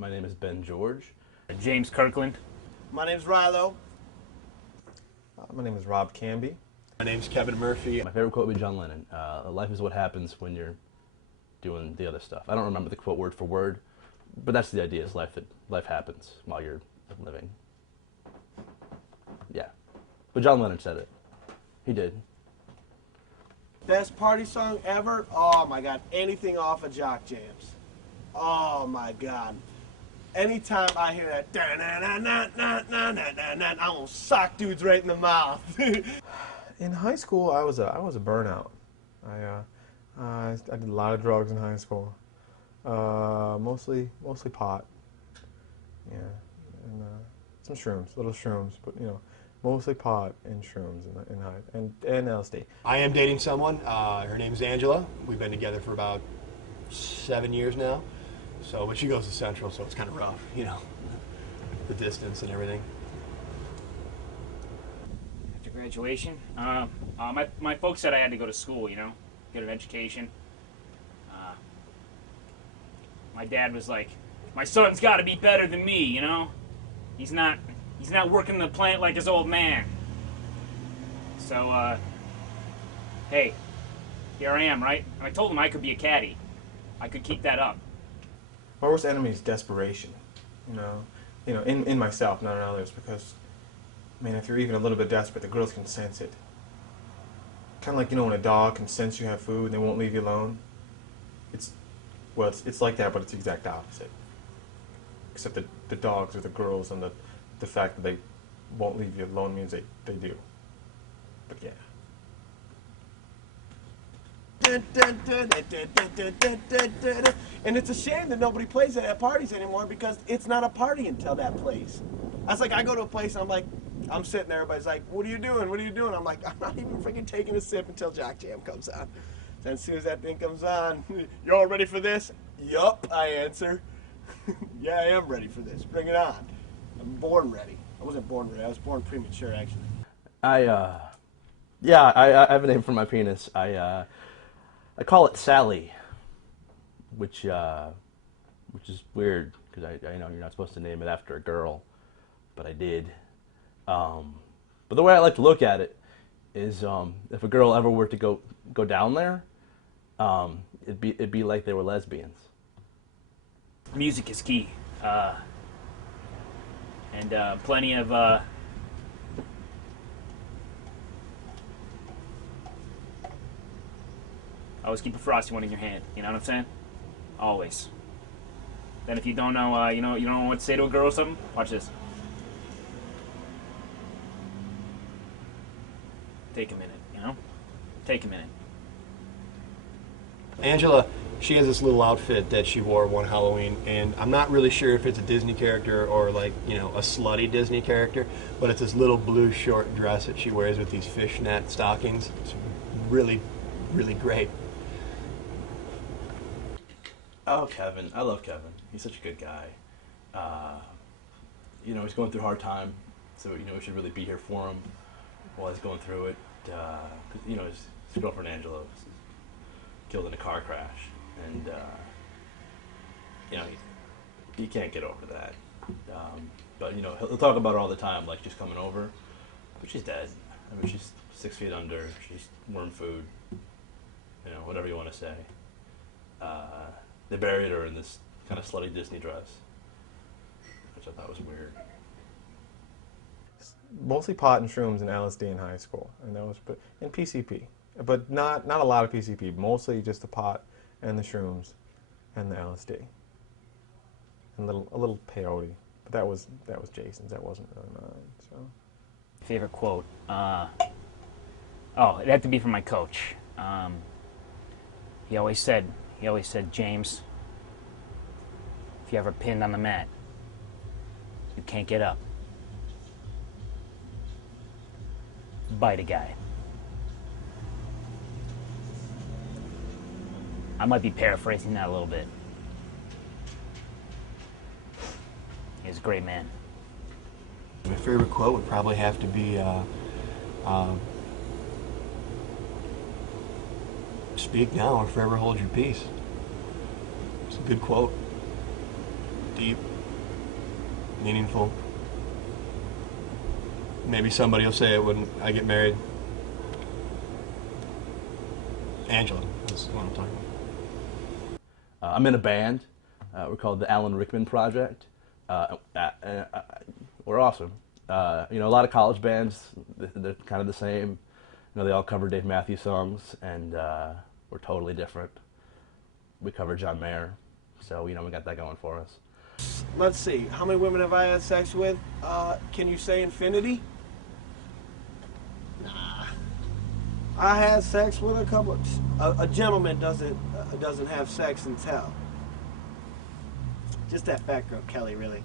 My name is Ben George. James Kirkland. My name's Rilo. My name is Rob Canby. My name's Kevin Murphy. My favorite quote would be John Lennon. Life is what happens when you're doing the other stuff. I don't remember the quote word for word, but that's the idea, is life happens while you're living. Yeah. But John Lennon said it. He did. Best party song ever? Oh my God, anything off of Jock Jams. Oh my God. Anytime I hear that, I'm gonna sock dudes right in the mouth. In high school, I was a burnout. I did a lot of drugs in high school. Mostly pot. Yeah, and some shrooms, little shrooms, but mostly pot and shrooms in high and LSD. I am dating someone. Her name's Angela. We've been together for about 7 years now. So, but she goes to Central, so it's kind of rough, the distance and everything. After graduation, my folks said I had to go to school, get an education. My dad was like, my son's got to be better than me, He's not working the plant like his old man. So, hey, here I am, right? And I told him I could be a caddy. I could keep that up. My worst enemy is desperation. In myself, not in others, because, man, if you're even a little bit desperate, the girls can sense it. Kind of like, when a dog can sense you have food and they won't leave you alone. It's like that, but it's the exact opposite. Except that the dogs are the girls, and the fact that they won't leave you alone means they do. But yeah. And it's a shame that nobody plays it at parties anymore, because it's not a party until that plays. That's like, I go to a place and I'm sitting there, everybody's like, what are you doing? What are you doing? I'm like, I'm not even freaking taking a sip until Jock Jam comes on. And as soon as that thing comes on, you all ready for this? Yup, I answer. Yeah, I am ready for this. Bring it on. I'm born ready. I wasn't born ready. I was born premature, actually. I have a name for my penis. I call it Sally, which is weird, because I know you're not supposed to name it after a girl, but I did. But the way I like to look at it is, if a girl ever were to go down there, it'd be like they were lesbians. Music is key, and plenty of always keep a frosty one in your hand. You know what I'm saying? Always. Then if you don't know, you don't know what to say to a girl or something, watch this. Take a minute. Take a minute. Angela, she has this little outfit that she wore one Halloween, and I'm not really sure if it's a Disney character or like, a slutty Disney character, but it's this little blue short dress that she wears with these fishnet stockings. It's really, really great. Oh, Kevin. I love Kevin. He's such a good guy. He's going through a hard time, so, we should really be here for him while he's going through it. 'Cause, his girlfriend Angela was killed in a car crash, and, he can't get over that. But, he'll talk about her all the time, like she's coming over, but she's dead. I mean, she's 6 feet under, she's worm food, whatever you want to say. They buried her in this kind of slutty Disney dress, which I thought was weird. Mostly pot and shrooms and LSD in high school, and PCP, but not a lot of PCP. Mostly just the pot and the shrooms and the LSD, and a little peyote. But that was Jason's. That wasn't really mine. So. Favorite quote? It had to be from my coach. He always said, James, if you're ever pinned on the mat, you can't get up. Bite a guy. I might be paraphrasing that a little bit. He's a great man. My favorite quote would probably have to be, speak now or forever hold your peace. It's a good quote. deep, meaningful. Maybe somebody will say it when I get married. Angela, that's what I'm talking about. I'm in a band. We're called the Alan Rickman Project. We're awesome. A lot of college bands, they're kind of the same. They all cover Dave Matthews songs, and we're totally different. We cover John Mayer, so we got that going for us. Let's see. How many women have I had sex with? Can you say infinity? Nah. I had sex with a couple. A gentleman doesn't have sex until. Just that fat girl, Kelly. Really.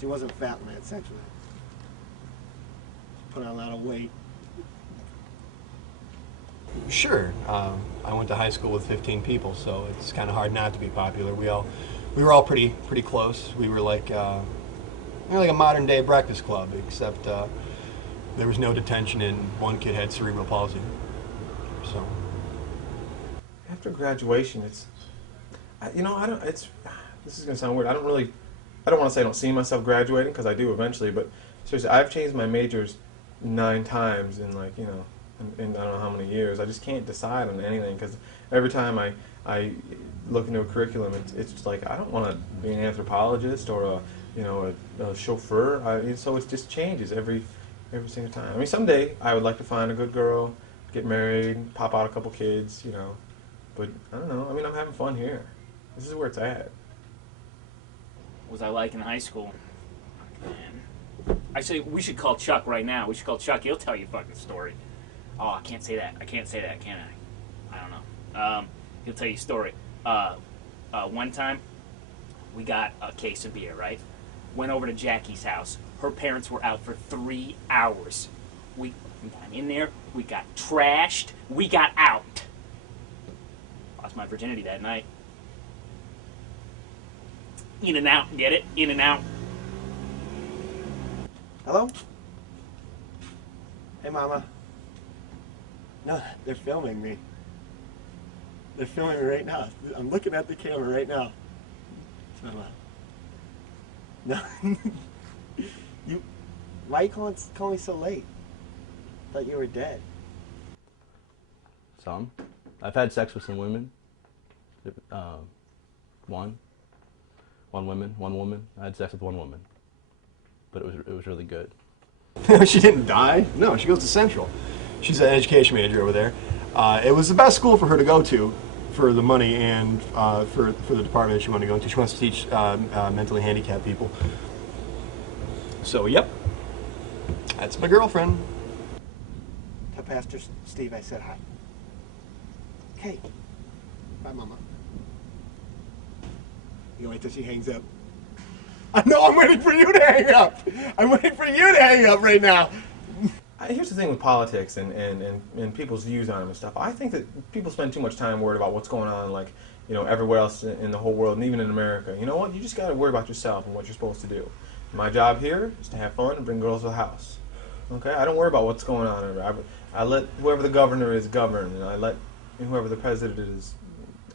She wasn't fat when I had sex with her. Put on a lot of weight. Sure. I went to high school with 15 people, so it's kind of hard not to be popular. We were all pretty close. We were like a modern day Breakfast Club, except there was no detention and one kid had cerebral palsy. So After graduation, this is gonna sound weird. I don't want to say I don't see myself graduating, because I do eventually, but seriously, I've changed my majors 9 times in in I don't know how many years. I just can't decide on anything, because every time I look into a curriculum, it's just like, I don't want to be an anthropologist or a chauffeur. So it just changes every single time. I mean, someday I would like to find a good girl, get married, pop out a couple kids, But I don't know. I mean, I'm having fun here. This is where it's at. What was I like in high school? Man. Actually, we should call Chuck right now. We should call Chuck. He'll tell you a fucking story. Oh, I can't say that. I can't say that, can I? I don't know. He'll tell you a story. One time, we got a case of beer, right? Went over to Jackie's house. Her parents were out for 3 hours. We got in there. We got trashed. We got out. Lost my virginity that night. In and out, get it? In and out. Hello? Hey, Mama. No, they're filming me. They're filming me right now. I'm looking at the camera right now. It's Mama. No. Why you calling me so late? Thought you were dead. Some. I've had sex with some women. One woman. I had sex with one woman, but it was really good. She didn't die. No, she goes to Central. She's an education manager over there. It was the best school for her to go to for the money and for the department that she wanted to go into. She wants to teach mentally handicapped people. So, yep. That's my girlfriend. Tell Pastor Steve I said hi. Okay. Bye, Mama. You wait till she hangs up. I know, I'm waiting for you to hang up. I'm waiting for you to hang up right now. Here's the thing with politics and people's views on them and stuff. I think that people spend too much time worried about what's going on, everywhere else in the whole world, and even in America. You know what? You just got to worry about yourself and what you're supposed to do. My job here is to have fun and bring girls to the house. Okay? I don't worry about what's going on. I let whoever the governor is govern, and I let whoever the president is,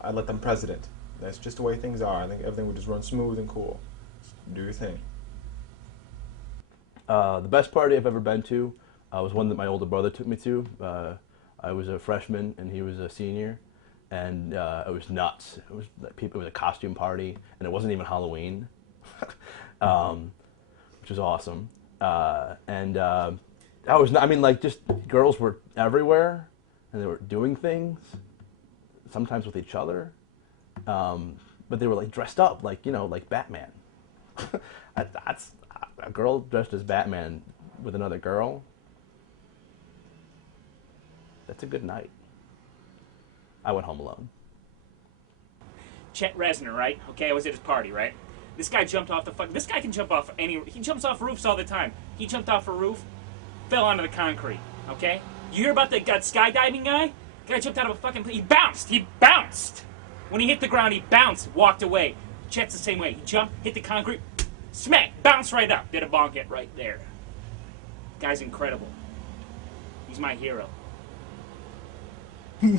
I let them president. That's just the way things are. I think everything would just run smooth and cool. Just do your thing. The best party I've ever been to was one that my older brother took me to. I was a freshman and he was a senior, and it was nuts. It was a costume party, and it wasn't even Halloween, which was awesome. Just girls were everywhere, and they were doing things, sometimes with each other, but they were dressed up like Batman. That's a girl dressed as Batman with another girl. That's a good night. I went home alone. Chet Reznor, right? Okay, I was at his party, right? This guy jumped off this guy can jump off he jumps off roofs all the time. He jumped off a roof, fell onto the concrete, okay? You hear about that skydiving guy? The guy jumped out of a fucking plane. He bounced! When he hit the ground, he bounced, walked away. Chet's the same way. He jumped, hit the concrete, smack, bounced right up. Did a bonk hit right there. Guy's incredible. He's my hero. All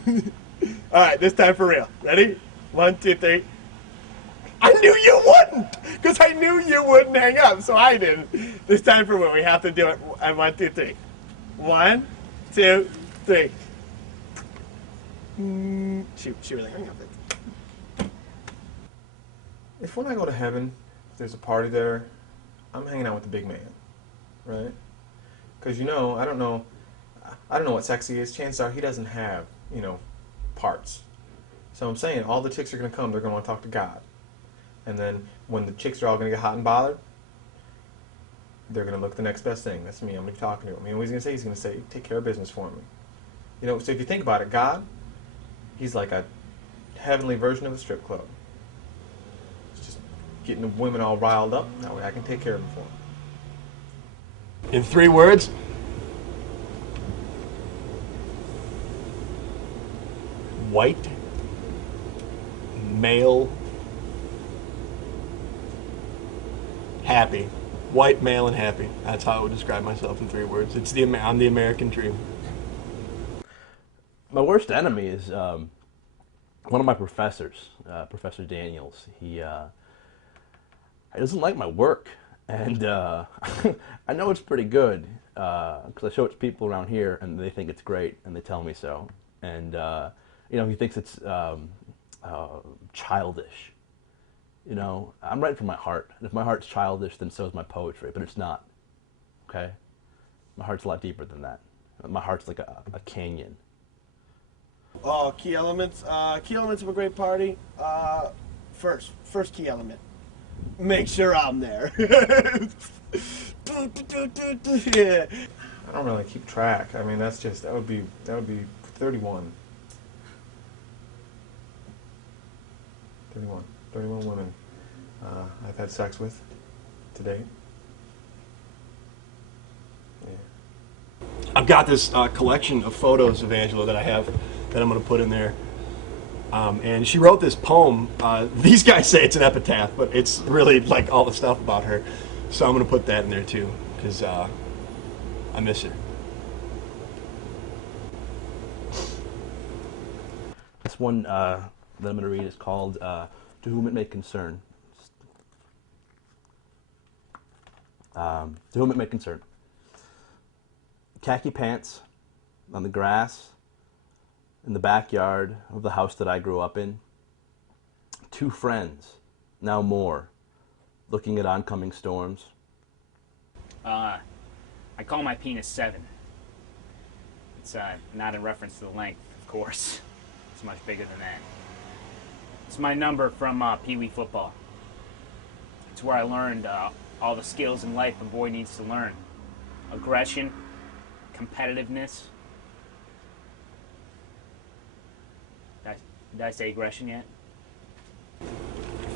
right, this time for real. Ready? 1, 2, 3. I knew you wouldn't! Because I knew you wouldn't hang up, so I didn't. This time for what we have to do it. And 1, 2, 3. 1, 2, 3. She really hung up. If when I go to heaven, if there's a party there, I'm hanging out with the big man, right? Because I don't know what sexy is. Chances are he doesn't have, parts. So I'm saying all the chicks are gonna come. They're gonna want to talk to God, and then when the chicks are all gonna get hot and bothered, they're gonna look the next best thing. That's me. I'm gonna be talking to him. And what he's gonna say? He's gonna say, "Take care of business for me." So if you think about it, God, he's like a heavenly version of a strip club. It's just getting the women all riled up. That way I can take care of them for them. In 3 words, white, male, happy. White, male, and happy. That's how I would describe myself in 3 words. I'm the American dream. My worst enemy is one of my professors, Professor Daniels. He doesn't like my work, and I know it's pretty good because I show it to people around here, and they think it's great, and they tell me so. And he thinks it's childish. I'm writing from my heart. And if my heart's childish, then so is my poetry, but it's not. Okay? My heart's a lot deeper than that. My heart's like a canyon. Oh, key elements. Key elements of a great party. First key element. Make sure I'm there. Yeah. I don't really keep track. I mean, that would be 31. 31 women I've had sex with to date. Yeah. I've got this collection of photos of Angela that I have that I'm going to put in there. And she wrote this poem. These guys say it's an epitaph, but it's really like all the stuff about her. So I'm going to put that in there too, because I miss her. This one that I'm going to read is called To Whom It May Concern. To Whom It May Concern. Khaki pants on the grass in the backyard of the house that I grew up in. 2 friends, now more, looking at oncoming storms. I call my penis 7. It's not in reference to the length, of course. It's much bigger than that. It's my number from Pee Wee football. It's where I learned all the skills in life a boy needs to learn. Aggression, competitiveness. Did I say aggression yet?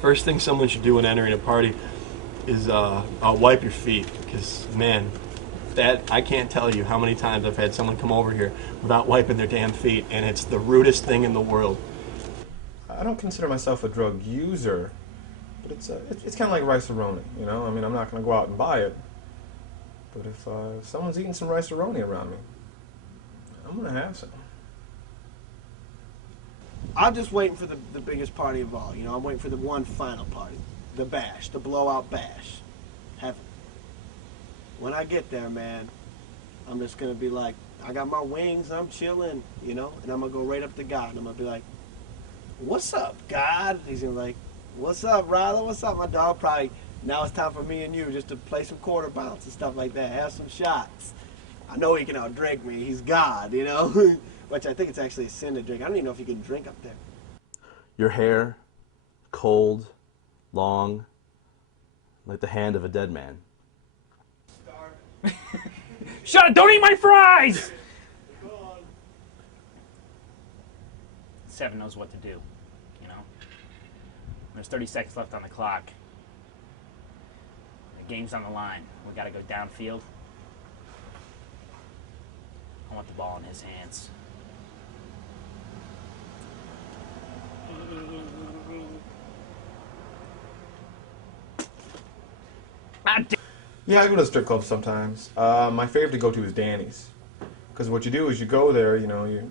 First thing someone should do when entering a party is wipe your feet, because man, I can't tell you how many times I've had someone come over here without wiping their damn feet, and it's the rudest thing in the world. I don't consider myself a drug user, but it's kind of like rice-a-roni, I mean, I'm not going to go out and buy it, but if someone's eating some rice-a-roni around me, I'm going to have some. I'm just waiting for the biggest party of all. I'm waiting for the one final party. The bash. The blowout bash. Heaven. When I get there, man, I'm just going to be like, I got my wings, I'm chilling, and I'm going to go right up to God, and I'm going to be like, what's up, God? He's going to be like, what's up, Ryla? What's up? My dog probably, now it's time for me and you just to play some quarter bounce and stuff like that, have some shots. I know he can outdrink me. He's God, Which I think it's actually a sin to drink. I don't even know if you can drink up there. Your hair, cold, long, like the hand of a dead man. Shut up! Don't eat my fries! 7 knows what to do, There's 30 seconds left on the clock. The game's on the line. We gotta go downfield. I want the ball in his hands. Yeah, I go to the strip club sometimes. My favorite to go to is Danny's. Because what you do is you go there, you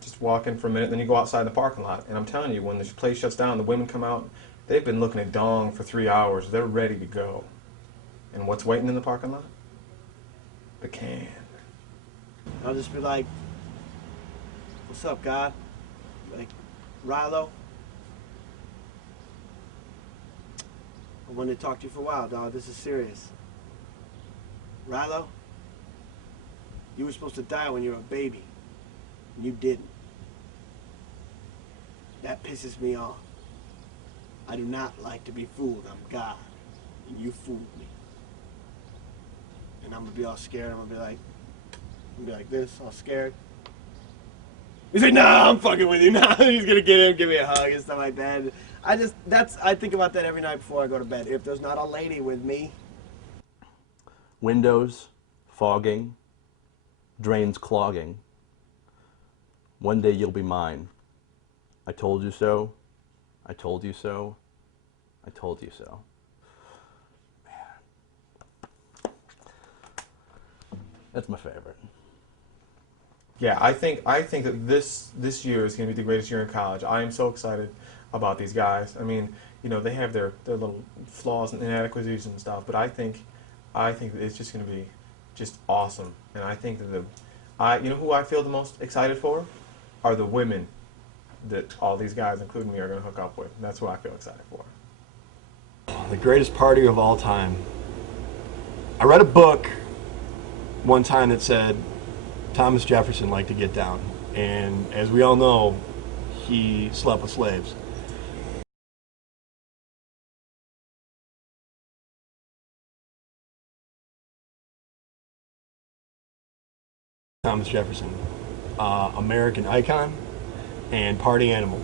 just walk in for a minute, then you go outside the parking lot. And I'm telling you, when the place shuts down, the women come out, They've been looking at Dong for 3 hours. They're ready to go. And what's waiting in the parking lot? The can. I'll just be like, what's up, God? Like, Rilo? I wanted to talk to you for a while, dog. This is serious. Rilo? You were supposed to die when you were a baby. And you didn't. That pisses me off. I do not like to be fooled. I'm God. And you fooled me. And I'm gonna be all scared. I'm gonna be like this, all scared. He's like, nah, I'm fucking with you. Nah, he's gonna get him, give me a hug and stuff like that. I think about that every night before I go to bed. If there's not a lady with me, Windows fogging, drains clogging. One day you'll be mine. I told you so. I told you so. I told you so. Man. That's my favorite. Yeah, I think that this year is going to be the greatest year in college. I am so excited about these guys. I mean, you know, they have their little flaws and inadequacies and stuff, but I think that it's just going to be just awesome. And I think that you know who I feel the most excited for are the women that all these guys, including me, are going to hook up with. That's who I feel excited for. The greatest party of all time. I read a book one time that said Thomas Jefferson liked to get down. And as we all know, he slept with slaves. Thomas Jefferson, American icon and party animal.